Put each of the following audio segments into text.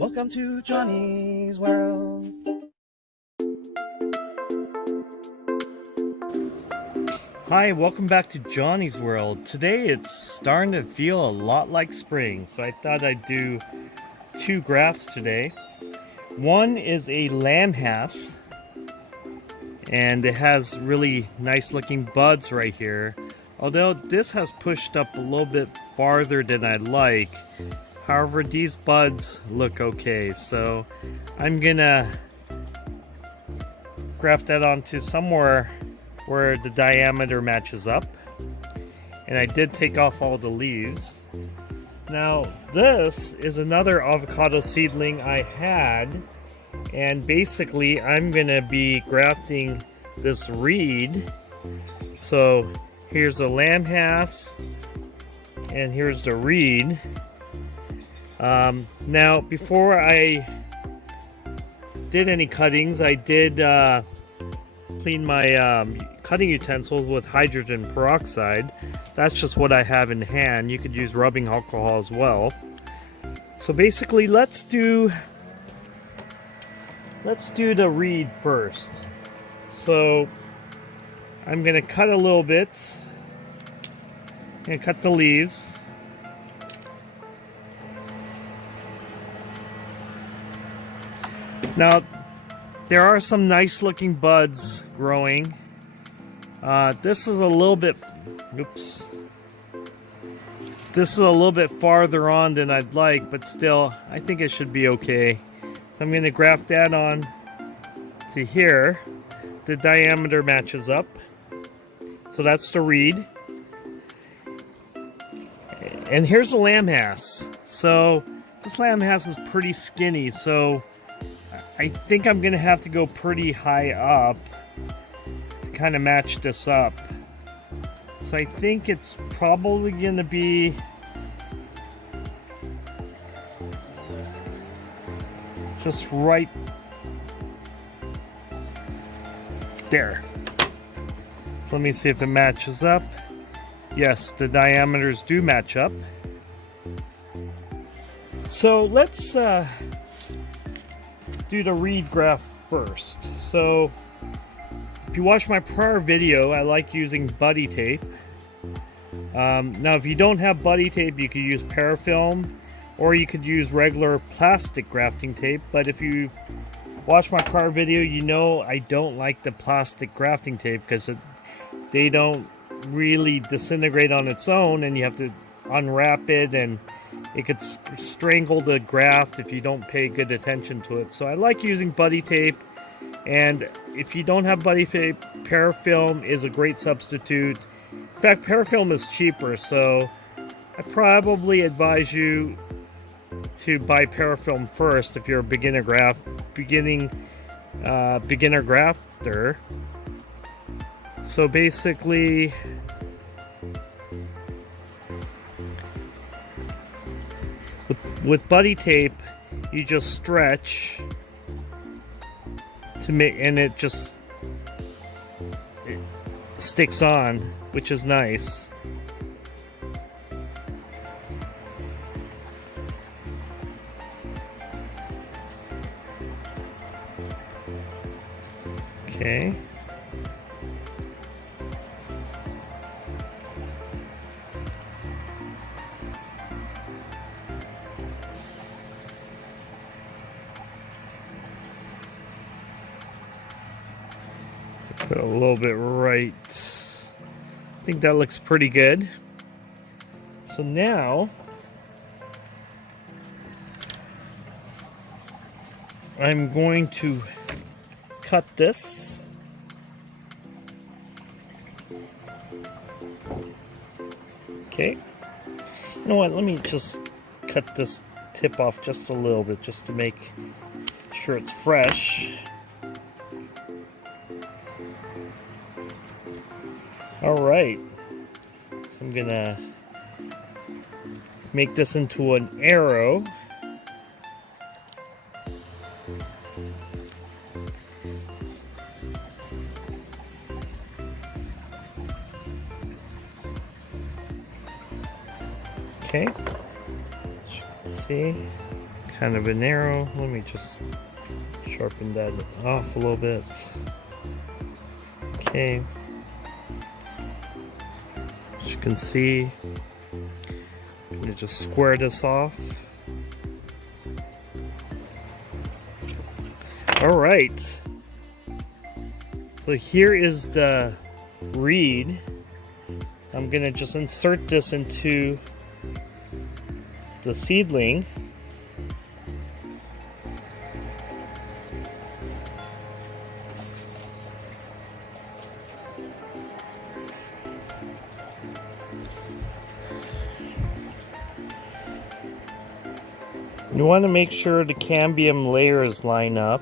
Welcome to Johnny's World. Hi, welcome back to Johnny's World. Today it's starting to feel a lot like spring, so I thought I'd do two grafts today. One is a lambhass, and it has really nice looking buds right here. Although this has pushed up a little bit farther than I'd like. However, these buds look okay, so I'm gonna graft that onto somewhere where the diameter matches up. And I did take off all the leaves. Now, this is another avocado seedling I had, and basically I'm gonna be grafting this reed. So here's a lambhass, and here's the reed. Now, before I did any cuttings, I did clean my cutting utensils with hydrogen peroxide. That's just what I have in hand. You could use rubbing alcohol as well. So basically, let's do the reed first. So I'm gonna cut a little bit. I'm gonna cut the leaves. Now, there are some nice looking buds growing. This is a little bit, oops. This is a little bit farther on than I'd like, but still, I think it should be okay. So I'm going to graft that on to here. The diameter matches up. So that's the reed. And here's a lambhass. So this lambhass is pretty skinny, so I think I'm gonna have to go pretty high up to kind of match this up. So I think it's probably gonna be just right there. So let me see if it matches up. Yes, the diameters do match up. So let's do the reed graft first. So if you watch my prior video, I like using buddy tape. Now if you don't have buddy tape, you could use parafilm, or you could use regular plastic grafting tape. But if you watch my prior video, you know I don't like the plastic grafting tape because they don't really disintegrate on its own, and you have to unwrap it, and it could strangle the graft if you don't pay good attention to it. So I like using buddy tape, and if you don't have buddy tape, parafilm is a great substitute. In fact, parafilm is cheaper, so I probably advise you to buy parafilm first if you're a beginner grafter. So basically, with buddy tape, you just stretch to make, and it sticks on, which is nice. Okay. Put a little bit right. I think that looks pretty good. So now I'm going to cut this. Okay. You know what? Let me just cut this tip off just a little bit, just to make sure it's fresh. Alright, so I'm gonna make this into an arrow. Okay, let's see, kind of an arrow. Let me just sharpen that off a little bit. Okay. As you can see, I'm gonna just square this off. All right. So here is the reed. I'm gonna just insert this into the seedling. You want to make sure the cambium layers line up.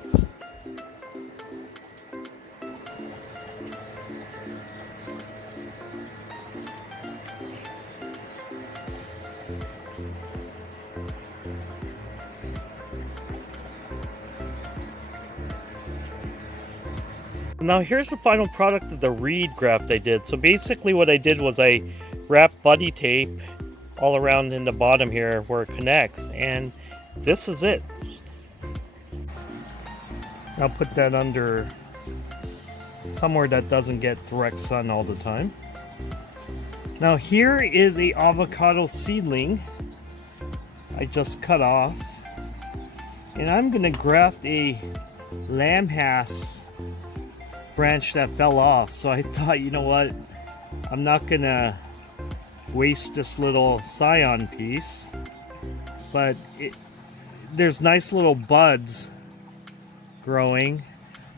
Now here's the final product of the reed graft I did. So basically what I did was I wrapped buddy tape all around in the bottom here where it connects, and this is it. I'll put that under somewhere that doesn't get direct sun all the time. Now here is a avocado seedling I just cut off, and I'm gonna graft a lambhass branch that fell off. So I thought, you know what, I'm not gonna waste this little scion piece, but there's nice little buds growing.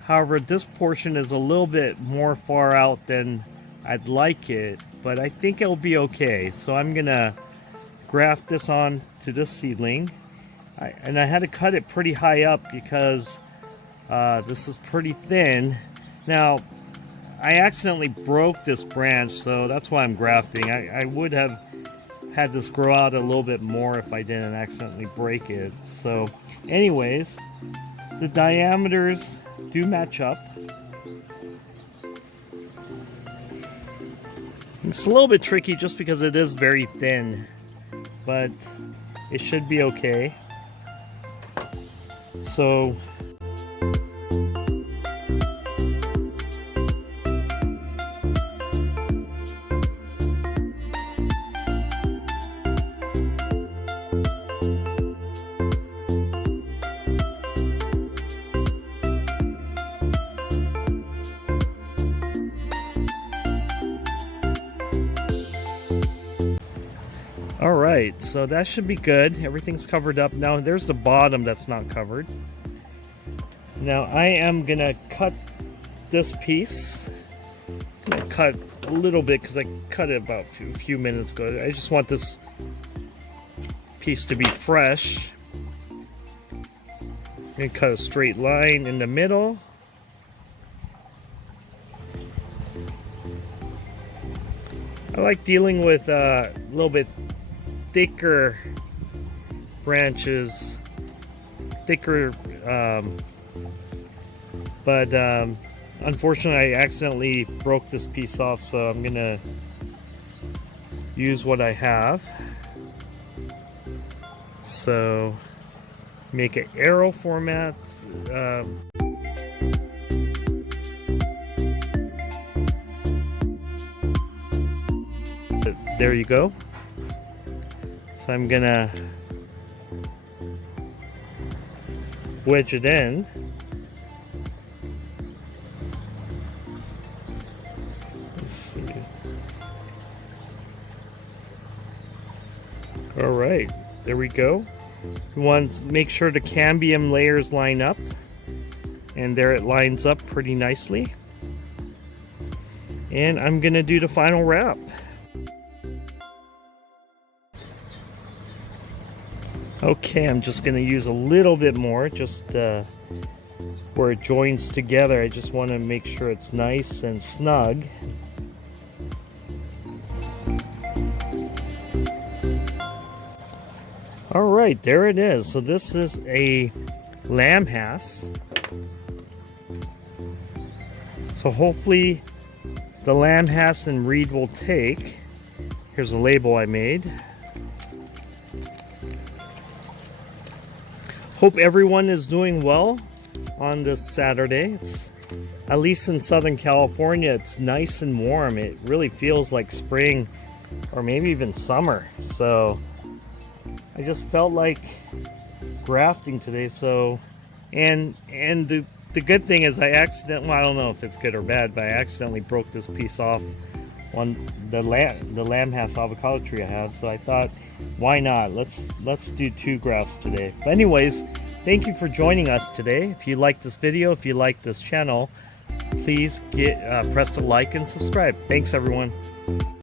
However, this portion is a little bit more far out than I'd like it, but I think it'll be okay. So I'm gonna graft this on to this seedling, and I had to cut it pretty high up because this is pretty thin. Now, I accidentally broke this branch, so that's why I'm grafting. I would have had this grow out a little bit more if I didn't accidentally break it. So, anyways, the diameters do match up. It's a little bit tricky just because it is very thin, but it should be okay. So, alright, so that should be good. Everything's covered up. Now there's the bottom that's not covered. Now I am gonna cut this piece. I'm gonna cut a little bit because I cut it about a few minutes ago. I just want this piece to be fresh. I'm gonna cut a straight line in the middle. I like dealing with a little bit thicker branches, but unfortunately I accidentally broke this piece off, so I'm gonna use what I have. So make an arrow format. There you go. So I'm gonna wedge it in. Let's see. All right, there we go. We want to make sure the cambium layers line up, and there it lines up pretty nicely. And I'm gonna do the final wrap. Okay, I'm just going to use a little bit more, just where it joins together. I just want to make sure it's nice and snug. Alright, there it is. So this is a lambhass. So hopefully the lambhass and reed will take. Here's a label I made. Hope everyone is doing well on this Saturday. It's, at least in Southern California, it's nice and warm. It really feels like spring or maybe even summer. So I just felt like grafting today. So and the good thing is I accidentally, well, I don't know if it's good or bad, but I accidentally broke this piece off on the Lambhouse avocado tree I have. So I thought, why not? Let's do 2 grafts today. But anyways, thank you for joining us today. If you like this video, if you like this channel, please press the like and subscribe. Thanks everyone.